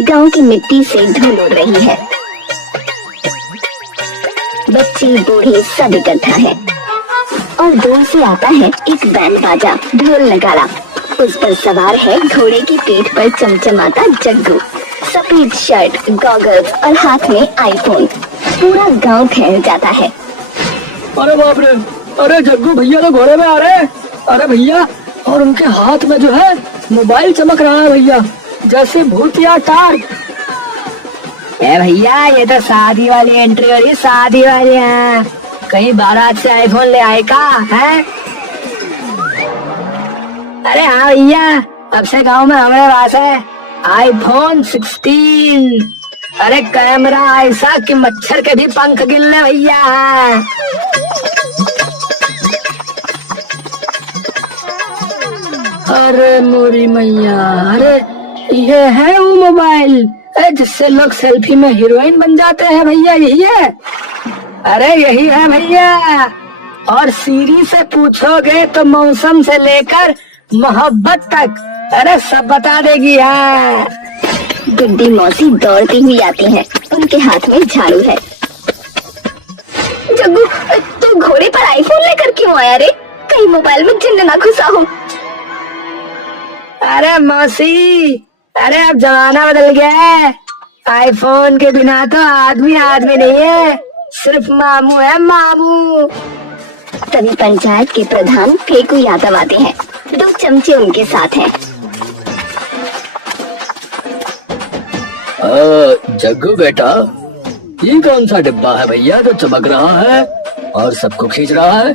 गांव की मिट्टी से धूल उड़ रही है। बच्चे बूढ़े सब इकट्ठा है और दूर से आता है एक बैंड बाजा, ढोल नगाड़ा। उस पर सवार है घोड़े की पीठ पर चमचमाता जग्गू। सफेद शर्ट, गॉगल्स और हाथ में आईफोन। पूरा गांव ठहर जाता है। अरे बाप रे, अरे जग्गू भैया तो घोड़े में आ रहे हैं। अरे भैया, और उनके हाथ में जो है मोबाइल चमक रहा है भैया, जैसे भूतिया टार्च। ए भैया, ये तो शादी वाली एंट्री हो रही है, शादी वाली है। कहीं बारात से आईफोन ले आए का है? अरे हाँ भैया, अब से गांव में हमारे पास है आईफोन 16। अरे कैमरा ऐसा कि मच्छर के भी पंख गिरने भैया। अरे मोरी मैया, अरे ये है वो मोबाइल जिससे लोग सेल्फी में हीरोइन बन जाते हैं भैया, यही है? अरे यही है भैया। और सीरी से पूछोगे तो मौसम से लेकर मोहब्बत तक अरे सब बता देगी। है गुड्डी मौसी दौड़ती हुई आती है, उनके हाथ में झाड़ू है। जग्गू, तू घोड़े पर आईफोन लेकर क्यों आया रे? कहीं मोबाइल में जिन्न ना घुसा हो। अरे मौसी, अरे अब जमाना बदल गया है। आईफोन के बिना तो आदमी आदमी नहीं है, सिर्फ मामू है, मामू। तभी पंचायत के प्रधान फेकू यादव आते हैं। 2 चमचे उनके साथ हैं। जग्गू बेटा, ये कौन सा डिब्बा है भैया जो चमक रहा है और सबको खींच रहा है?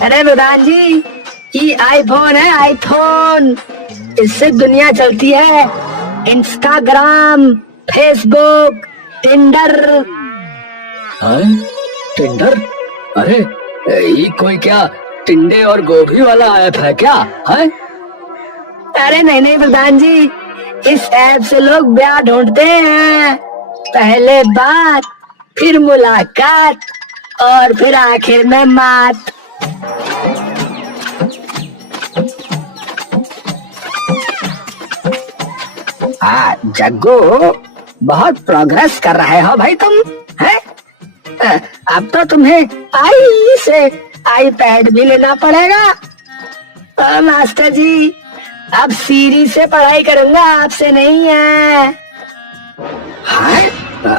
अरे प्रधान जी, ये आईफोन है, आईफोन। इससे दुनिया चलती है। Instagram, Facebook, Tinder. टिंडर? अरे ये कोई क्या टिंडे और गोभी वाला ऐप है क्या? है? अरे नहीं नहीं प्रधान जी, इस ऐप से लोग ब्याह ढूंढते हैं। पहले बात, फिर मुलाकात और फिर आखिर में मात। जग्गू, बहुत प्रोग्रेस कर रहे हो भाई तुम, हैं? अब तो तुम्हें आई से आईपैड भी लेना पड़ेगा। मास्टर जी, अब सीरी से पढ़ाई करूंगा, आपसे नहीं है।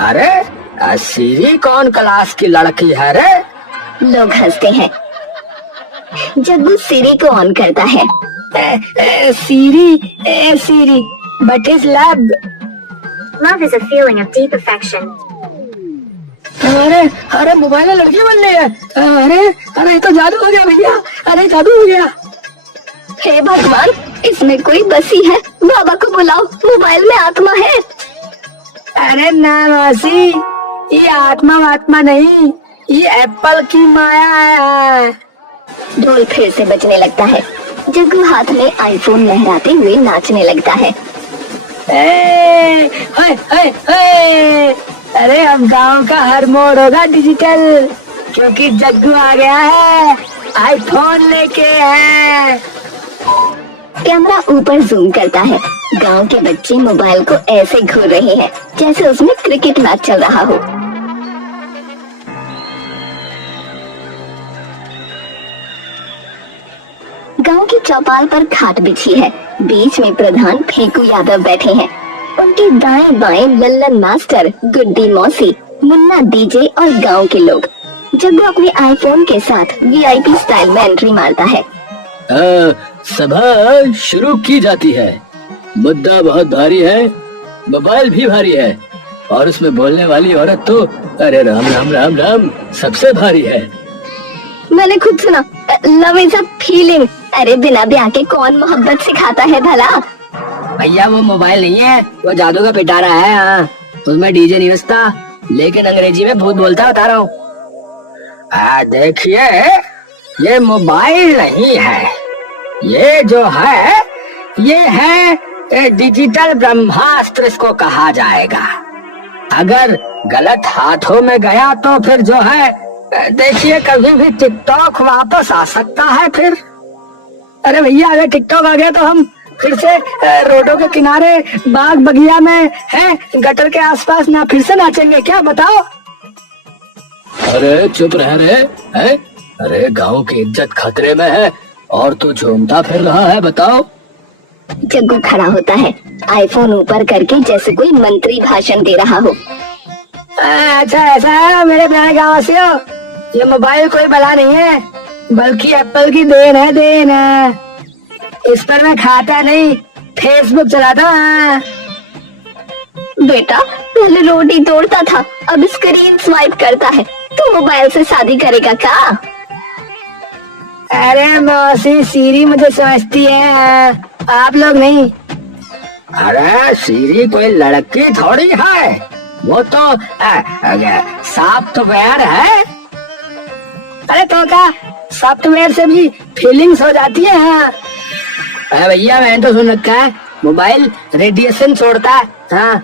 अरे सीरी कौन क्लास की लड़की है रे? लोग हंसते हैं। जग्गू सीरी को ऑन करता है। सीरी, but his love. Love is a feeling of deep affection. अरे मोबाइल में लड़की बन रही है। अरे तो जादू हो गया भैया, अरे जादू हो गया। हे भगवान, इसमें कोई बसी है, बाबा को बुलाओ, मोबाइल में आत्मा है। अरे ना मौसी, ये आत्मा नहीं, ये एप्पल की माया है। ढोल फिर से बजने लगता है। जग्गू हाथ में आईफोन लहराते हुए नाचने लगता है। अरे अब गांव का हर मोड़ होगा डिजिटल, क्योंकि जग्गू आ गया है, आईफोन लेके है। कैमरा ऊपर जूम करता है। गांव के बच्चे मोबाइल को ऐसे घूर रहे हैं जैसे उसमें क्रिकेट मैच चल रहा हो। गांव की चौपाल पर खाट बिछी है। बीच में प्रधान फेकू यादव बैठे हैं। उनके दाएं बाएं लल्लन मास्टर, गुड्डी मौसी, मुन्ना डीजे और गांव के लोग। जग्गू अपने आईफोन के साथ वीआईपी स्टाइल में एंट्री मारता है। सभा शुरू की जाती है। मुद्दा बहुत भारी है, मोबाइल भी भारी है, और उसमें बोलने वाली औरत तो अरे राम राम राम राम सबसे भारी है। मैंने खुद सुना, लव इज अ फीलिंग। अरे बिना ब्याह के कौन मोहब्बत सिखाता है भला? भैया वो मोबाइल नहीं है, वो जादू का पिटारा है। हाँ, उसमें डीजे नहीं बजता, लेकिन अंग्रेजी में भूत बोलता, बता रहा हूँ। देखिए, ये मोबाइल नहीं है, ये जो है ये है डिजिटल ब्रह्मास्त्र, इसको कहा जाएगा। अगर गलत हाथों में गया तो फिर जो है देखिए कभी भी टिकटॉक वापस आ सकता है। फिर अरे भैया, अगर टिकटॉक आ गया तो हम फिर से रोडों के किनारे, बाग बगिया में, है गटर के आसपास ना फिर से नाचेंगे क्या, बताओ? अरे चुप रह रे, है? अरे गांव की इज्जत खतरे में है और तू झूमता फिर रहा है, बताओ। जग्गू खड़ा होता है, आईफोन ऊपर करके जैसे कोई मंत्री भाषण दे रहा हो। अच्छा ऐसा है मेरे प्यारे गांववासियों, ये मोबाइल कोई बला नहीं है, बल्कि एप्पल की देन है। इस पर मैं खाता नहीं, फेसबुक चलाता हूँ। बेटा पहले रोटी तोड़ता था, अब स्क्रीन स्वाइप करता है, तो मोबाइल से शादी करेगा क्या? अरे मौसी, सीरी मुझे समझती है, आप लोग नहीं। अरे सीरी कोई लड़की थोड़ी है, वो तो सॉफ्टवेयर है। अरे तो क्या सॉफ्टवेयर से भी फीलिंग्स हो जाती है? अरे भैया मैंने तो सुन रखा है मोबाइल रेडिएशन छोड़ता है। हाँ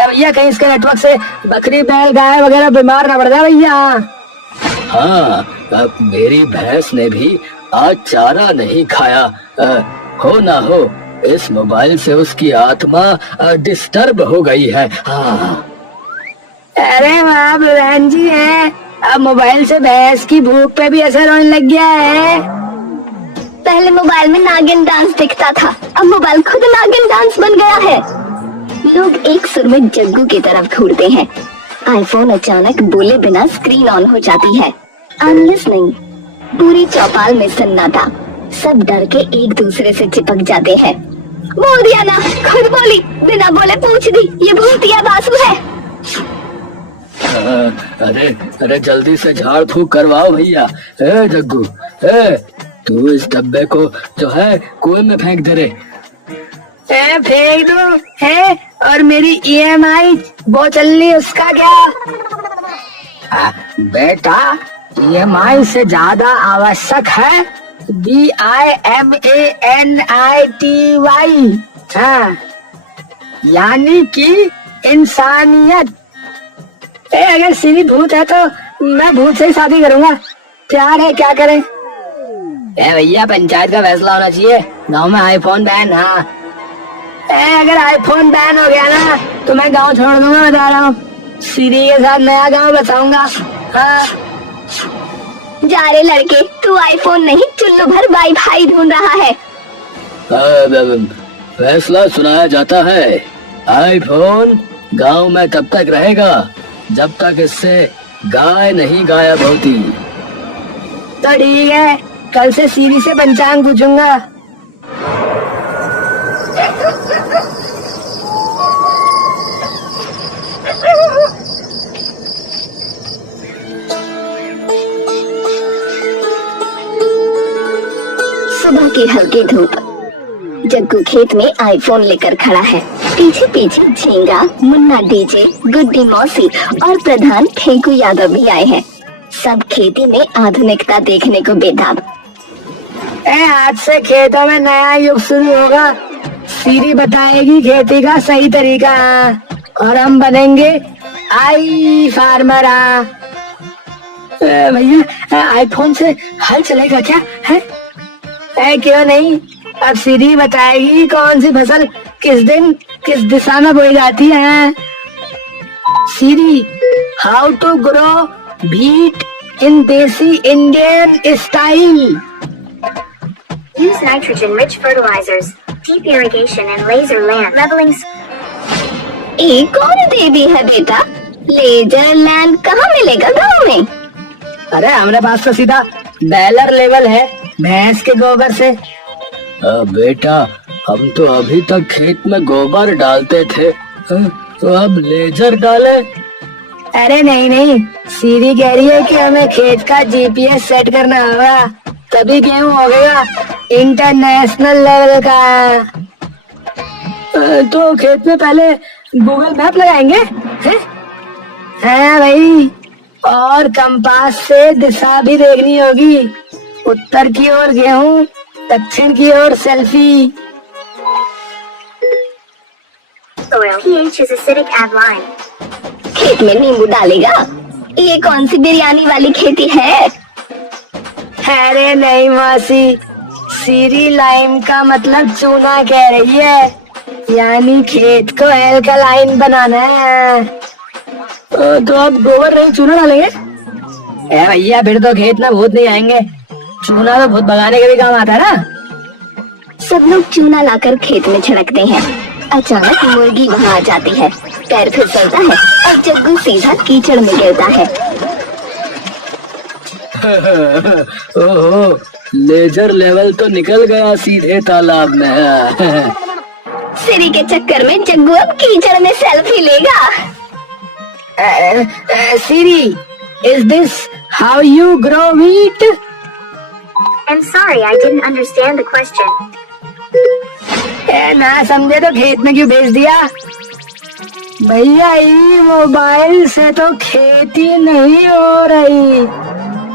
भैया, कहीं इसके नेटवर्क से बकरी बैल गाय वगैरह बीमार ना पड़ जाए भैया। हाँ, अब मेरी भैंस ने भी आज चारा नहीं खाया। हो ना हो इस मोबाइल से उसकी आत्मा डिस्टर्ब हो गई है। हाँ। अरे वाह प्रधान जी, है अब मोबाइल से भैंस की भूख पे भी असर होने लग गया है। पहले मोबाइल में नागिन डांस दिखता था, अब मोबाइल खुद नागिन डांस बन गया है। लोग एक सुर में जग्गू की तरफ घूरते हैं। आईफोन अचानक बोले बिना स्क्रीन ऑन हो जाती है। I am listening. पूरी चौपाल में सन्नाटा, सब डर के एक दूसरे से चिपक जाते हैं। बोल दिया ना, खुद बोली, बिना बोले पूछ दी, ये भूतिया बासु है। अरे जल्दी से झाड़ फूक करवाओ भैया। जग्गू, तू इस डब्बे को जो है कुएं में फेंक दे रे। फेंक दो है, और मेरी EMI वो चलनी उसका क्या? बेटा EMI से ज्यादा आवश्यक है BIMANITY। हाँ, यानी कि इंसानियत। अगर सीरी भूत है तो मैं भूत से ही शादी करूंगा। प्यार है, क्या करें? भैया पंचायत का फैसला होना चाहिए, गांव में आईफोन बैन। हाँ अगर आईफोन बैन हो गया ना तो मैं गांव छोड़ दूंगा, बता रहा हूँ। सीरी के साथ नया गांव बसाऊंगा। हाँ जा रे लड़के, तू आईफोन नहीं चुल्लू भर वाईफाई ढूंढ रहा है। फैसला सुनाया जाता है, आईफोन गांव में तब तक रहेगा जब तक इससे गाय नहीं गायब होती। तो ठीक है, कल से सीरी से पंचांग पूछूंगा। सुबह की हल्की धूप, जग्गू खेत में आईफोन लेकर खड़ा है। पीछे पीछे झींगा, मुन्ना डीजे, गुड्डी मौसी और प्रधान फेंकू यादव भी आए हैं। सब खेती में आधुनिकता देखने को बेताब। आज से खेतों में नया युग शुरू होगा। सीरी बताएगी खेती का सही तरीका और हम बनेंगे आई फार्मर। भैया आईफोन से हल चलेगा क्या है? क्यों नहीं, अब सीरी बताएगी कौन सी फसल किस दिन किस दिशा में बोई जाती है। Siri, how to grow wheat in देसी Indian style. Use nitrogen-rich fertilizers, deep irrigation and laser land leveling. एक और देवी है बेटा, लेजर लैंड कहाँ मिलेगा गाँव में? अरे हमारे पास तो सीधा बैलर लेवल है, भैंस के गोबर से। बेटा हम तो अभी तक खेत में गोबर डालते थे, तो अब लेजर डाले? अरे नहीं, सीरी कह रही है कि हमें खेत का GPS सेट करना होगा, तभी गेहूं हो गया इंटरनेशनल लेवल का। तो खेत में पहले गूगल मैप लगाएंगे हैं? हाँ भाई, और कंपास से दिशा भी देखनी होगी। उत्तर की ओर गेहूं, दक्षिण की ओर selfie. Soil pH is acidic, add lime. खेत में नींबू डालेगा? ये कौन सी बिरयानी वाली खेती है? अरे नहीं मौसी, सीरी लाइम का मतलब चूना कह रही है, यानी खेत को एल्कलाइन बनाना है। तो आप गोबर नहीं चूना डालेंगे? ए भैया फिर तो खेत में भूत नहीं आएंगे, चूना तो भूत भगाने के भी काम आता है ना। सब लोग चूना लाकर खेत में छिड़कते हैं। अचानक मुर्गी वहाँ आ जाती है, पैर फिसलता है और जग्गू सीधा कीचड़ में गिरता है। ओहो, लेजर लेवल तो निकल गया सीधे तालाब में। सिरी के चक्कर में जग्गू अब कीचड़ में सेल्फी लेगा। Siri, is this how you grow wheat? I'm sorry, I didn't understand the question. ना समझे तो खेत में क्यों भेज दिया? भैया ये मोबाइल से तो खेती नहीं हो रही,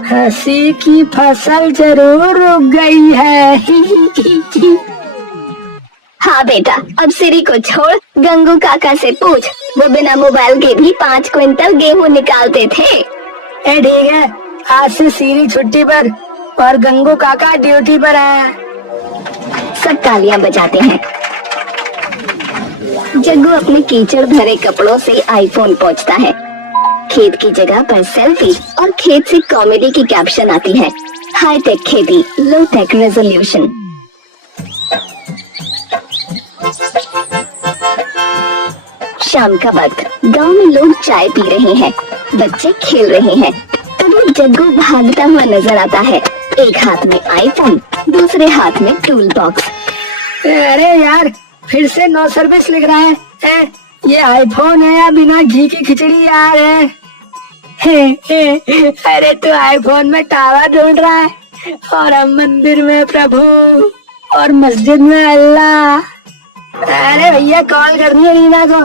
हंसी की फसल जरूर रुक गई है। हाँ बेटा, अब सिरी को छोड़, गंगू काका से पूछ, वो बिना मोबाइल के भी 5 क्विंटल गेहूं निकालते थे। ठीक है, आज से सीरी छुट्टी पर और गंगू काका ड्यूटी पर है। सब तालियां बजाते हैं। जग्गू अपने कीचड़ भरे कपड़ों से आईफोन पहुंचता है। खेत की जगह पर सेल्फी और खेत से कॉमेडी की कैप्शन आती है, हाई टेक खेती, लो टेक रेजोल्यूशन। शाम का वक्त, गांव में लोग चाय पी रहे हैं, बच्चे खेल रहे हैं। तभी जग्गू भागता हुआ नजर आता है, एक हाथ में आईफोन, दूसरे हाथ में टूल बॉक्स। अरे यार, फिर से नो सर्विस लिख रहा है। ये आईफोन है या बिना घी की खिचड़ी यार है? अरे तू आईफोन में टावर ढूंढ रहा है और हम मंदिर में प्रभु और मस्जिद में अल्लाह। अरे भैया कॉल करनी है रीना को,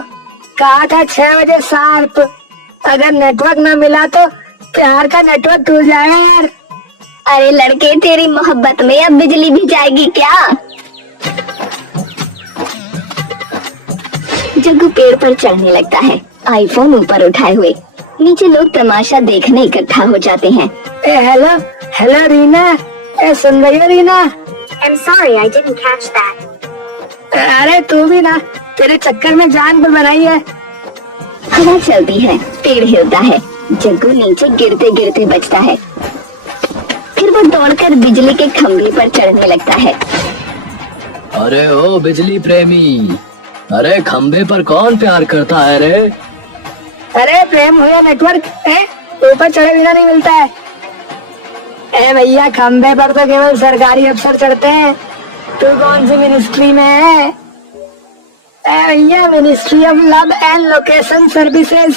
कहा था 6 बजे शार्प। अगर नेटवर्क ना मिला तो प्यार का नेटवर्क टूट जाएगा यार। अरे लड़के, तेरी मोहब्बत में अब बिजली भी जाएगी क्या? जग्गू पेड़ पर चढ़ने लगता है, आईफोन ऊपर उठाए हुए। नीचे लोग तमाशा देखने इकट्ठा हो जाते हैं। हेलो हेलो रीना, सुन रही हो Reena? I'm sorry, I didn't catch that. अरे तू भी ना, तेरे चक्कर में जान पर बनाई है। हवा चलती है, पेड़ हिलता है, जग्गू नीचे गिरते गिरते बचता है। फिर वो दौड़कर बिजली के खंभे पर चढ़ने लगता है। अरे ओ बिजली प्रेमी, अरे खंबे पर कौन प्यार करता है रे? अरे प्रेम हुआ नेटवर्क है, ऊपर चढ़े बिना नहीं मिलता है। ए भैया, खंबे पर तो केवल सरकारी अफसर चढ़ते हैं। तू कौन सी मिनिस्ट्री में है? ए भैया, ministry of love and location services.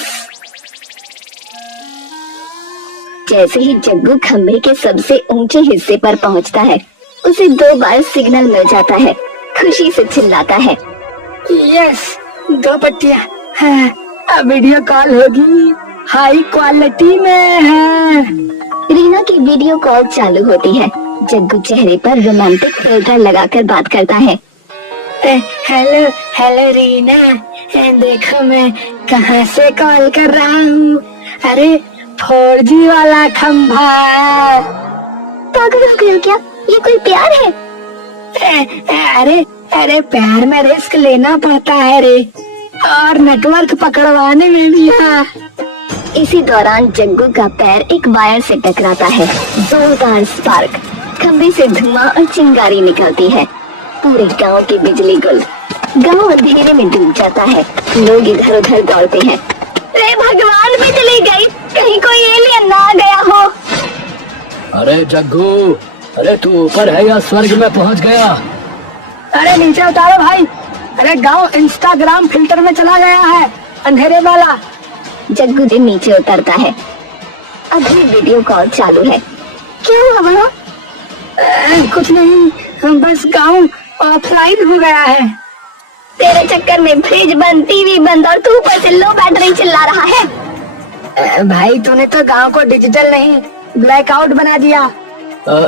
जैसे ही जग्गू खंबे के सबसे ऊंचे हिस्से पर पहुंचता है, उसे 2 बार सिग्नल मिल जाता है। खुशी से चिल्लाता है, यस, 2 पट्टियां। हाँ, अब वीडियो कॉल होगी, हाई क्वालिटी में है। रीना की वीडियो कॉल चालू होती है। जग्गू चेहरे पर रोमांटिक फिल्टर लगाकर बात करता है। हेलो हेलो रीना, देखो मैं कहाँ से कॉल कर रहा हूँ। अरे 4G वाला खंभा। पागल हो गए हो क्या? ये कोई प्यार है? अरे अरे प्यार में रिस्क लेना पड़ता है रे, और नेटवर्क पकड़वाने में भी। हाँ। इसी दौरान जग्गू का पैर एक वायर से टकराता है, जोरदार स्पार्क, खंबे से धुआं और चिंगारी निकलती है। पूरे गांव की बिजली गुल, गांव अंधेरे में डूब जाता है। लोग इधर उधर दौड़ते हैं। अरे भगवान, बिजली गई, कहीं कोई एलियन ना आ गया हो। अरे जग्गू, अरे तू ऊपर है या स्वर्ग में पहुंच गया? अरे नीचे उतारो भाई, अरे गांव इंस्टाग्राम फिल्टर में चला गया है, अंधेरे वाला। जग्गू जी नीचे उतरता है। अभी वीडियो कॉल चालू है। क्या हुआ वहाँ? कुछ नहीं, बस गांव ऑफलाइन हो गया है। तेरे चक्कर में फ्रिज बंद, टीवी बंद, और तू ऊपर से लो बैटरी चिल्ला रहा है। भाई तूने तो गांव को डिजिटल नहीं, ब्लैकआउट बना दिया।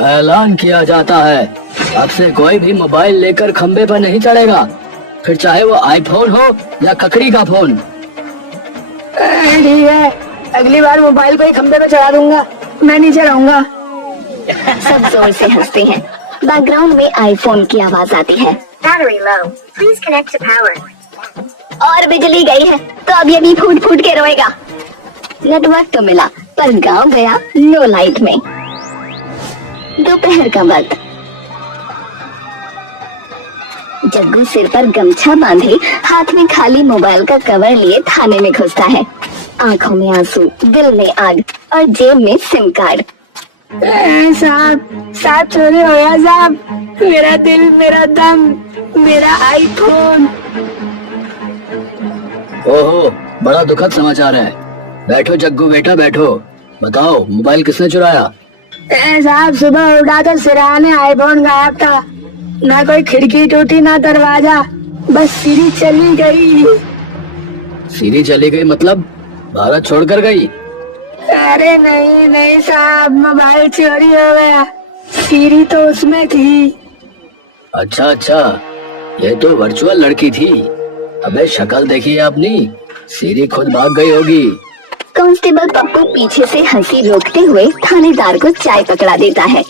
ऐलान किया जाता है, अब से कोई भी मोबाइल लेकर खंबे पर नहीं चढ़ेगा, फिर चाहे वो आईफोन हो या ककड़ी का फोन। ठीक है, अगली बार मोबाइल को ही खंबे पे चढ़ा दूंगा, मैं नीचे रहूंगा। सब जोर से हंसते हैं। बैकग्राउंड में आईफोन की आवाज आती है। Battery low. Please connect to power. और बिजली गई है तो अब ये भी फूट फूट के रोएगा। नेटवर्क तो मिला पर गांव गया नो लाइट में। दोपहर का वक्त। जग्गू सिर पर गमछा बांधे हाथ में खाली मोबाइल का कवर लिए थाने में घुसता है। आंखों में आंसू, दिल में आग और जेब में सिम कार्ड। साहब चोरी हो गया साहब। मेरा दिल, मेरा दम, मेरा आईफोन। ओहो, बड़ा दुखद समाचार है। बैठो जग्गू बेटा बैठो। बताओ मोबाइल किसने चुराया? साहब सुबह उठा तो सिराने आईफोन गायब था। ना कोई खिड़की टूटी ना दरवाजा, बस सीढ़ी चली गई। सीढ़ी चली गई मतलब भारत छोड़कर गई? अरे नहीं साहब, मोबाइल चोरी हो गया। सीढ़ी तो उसमें थी। अच्छा, ये तो वर्चुअल लड़की थी। अबे शक्ल देखी आपने, सीढ़ी खुद भाग गई होगी। कांस्टेबल पप्पू पीछे से हंसी रोकते हुए थानेदार को चाय पकड़ा देता है।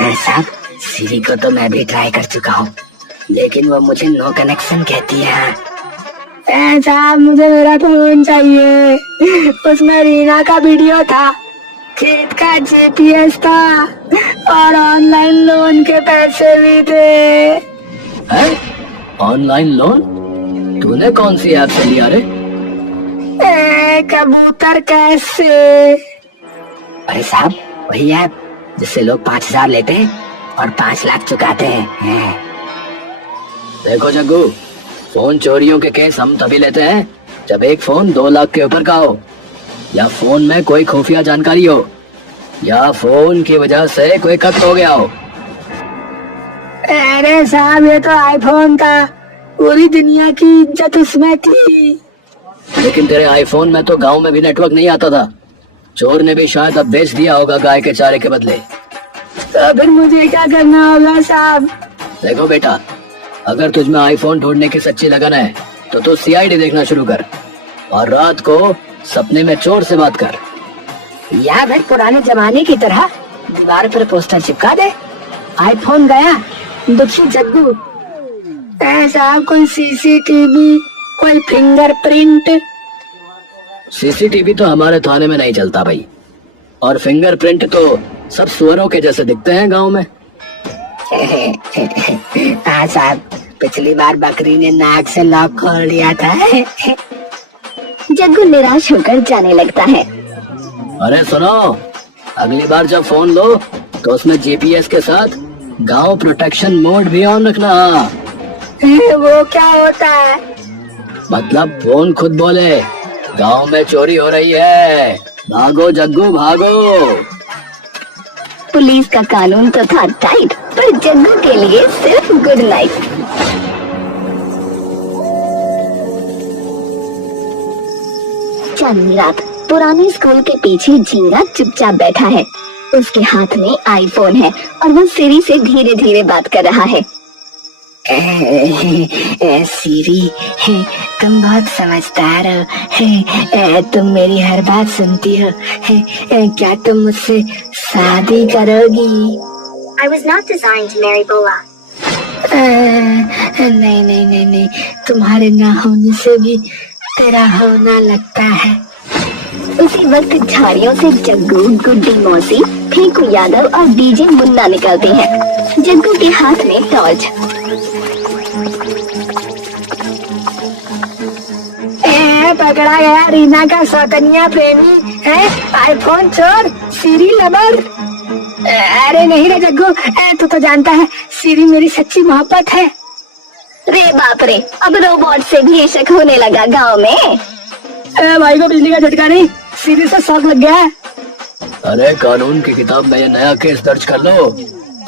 साहब सीढ़ी को तो मैं भी ट्राई कर चुका हूँ, लेकिन वो मुझे नो कनेक्शन कहती है। साहब मुझे मेरा फोन चाहिए। उसमें रीना का वीडियो था, खेत का जीपीएस था और ऑनलाइन लोन के पैसे भी थे। Online loan? तूने कौन सी ऐप से लिया रे? कबूतर कैसे? अरे साहब वही ऐप जिससे लोग 5,000 लेते हैं और 5 लाख चुकाते हैं। देखो जग्गू, फोन चोरियों के केस हम तभी लेते हैं जब एक फोन 2 लाख के ऊपर का हो, या फोन में कोई खुफिया जानकारी हो, या फोन की वजह से कोई कट हो गया हो। अरे साहब ये तो आईफोन था, पूरी दुनिया की इज्जत उसमें थी। लेकिन तेरे आईफोन में तो गांव में भी नेटवर्क नहीं आता था। चोर ने भी शायद अब बेच दिया होगा गाय के चारे के बदले। तो फिर मुझे क्या करना होगा साहब? देखो बेटा, अगर तुझमें आईफोन ढूंढने की सच्ची लगन है तो तू सीआईडी देखना शुरू कर और रात को सपने में चोर से बात कर। या फिर पुराने जमाने की तरह दीवार पर पोस्टर चिपका दे, आईफोन गया दुखी जग्गू। ऐसा कोई सीसीटीवी, कोई फिंगरप्रिंट? सीसीटीवी तो हमारे थाने में नहीं चलता भाई, और फिंगरप्रिंट तो सब सुअरों के जैसे दिखते हैं गांव में। हाँ साहब, पिछली बार बकरी ने नाक से लॉक खोल लिया था। जग्गू निराश होकर जाने लगता है। अरे सुनो, अगली बार जब फोन लो तो उसमें जीपीएस के साथ गांव प्रोटेक्शन मोड भी ऑन रखना। वो क्या होता है? मतलब फोन खुद बोले गांव में चोरी हो रही है, भागो जग्गू भागो। पुलिस का कानून तो था टाइट, पर जग्गू के लिए सिर्फ गुड नाइट। चांदनी रात, पुराने स्कूल के पीछे झींगा चुपचाप बैठा है। उसके हाथ में आईफोन है और वो सीरी से धीरे धीरे बात कर रहा है। सीरी, तुम बहुत समझदार हो। तुम मेरी हर बात सुनती हो। क्या तुम मुझसे शादी करोगी? I was not designed to marry Bola. नहीं, तुम्हारे ना होने से भी तेरा होना लगता है। उसी वक्त झाड़ियों से जग्गू, गुड्डी मौसी, फेंकू यादव और डीजे मुन्ना निकलते हैं। जग्गू के हाथ में टॉर्च। पकड़ा गया रीना का सौतनिया प्रेमी है, आईफोन चोर, सीरी लवर। अरे नहीं रे जग्गू, तू तो जानता है सीरी मेरी सच्ची मोहब्बत है। रे बाप रे, अब रोबोट से भी शक होने लगा गांव में। भाई को बिजली का झटका नहीं, सीरी से शौक लग गया है। अरे कानून की किताब में ये नया केस दर्ज कर लो,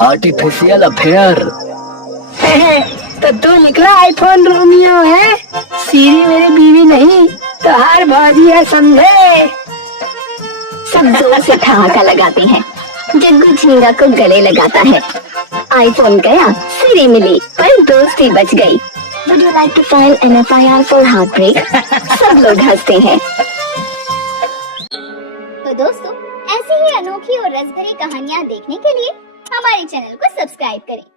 आर्टिफिशियल अफेयर। तो तू निकला आईफोन रोमियो है, सीरी मेरी बीवी नहीं तो हर भाजी है समझे। सब जोर से ठहाका लगाते हैं। जग्गू झींगा को गले लगाता है। आईफोन गया, सीरी मिली, पर दोस्ती बच गई। Would you like to file an FIR for heartbreak? सब लोग हंसते हैं। तो दोस्तों, ऐसी ही अनोखी और रसभरी कहानियाँ देखने के लिए हमारे चैनल को सब्सक्राइब करें।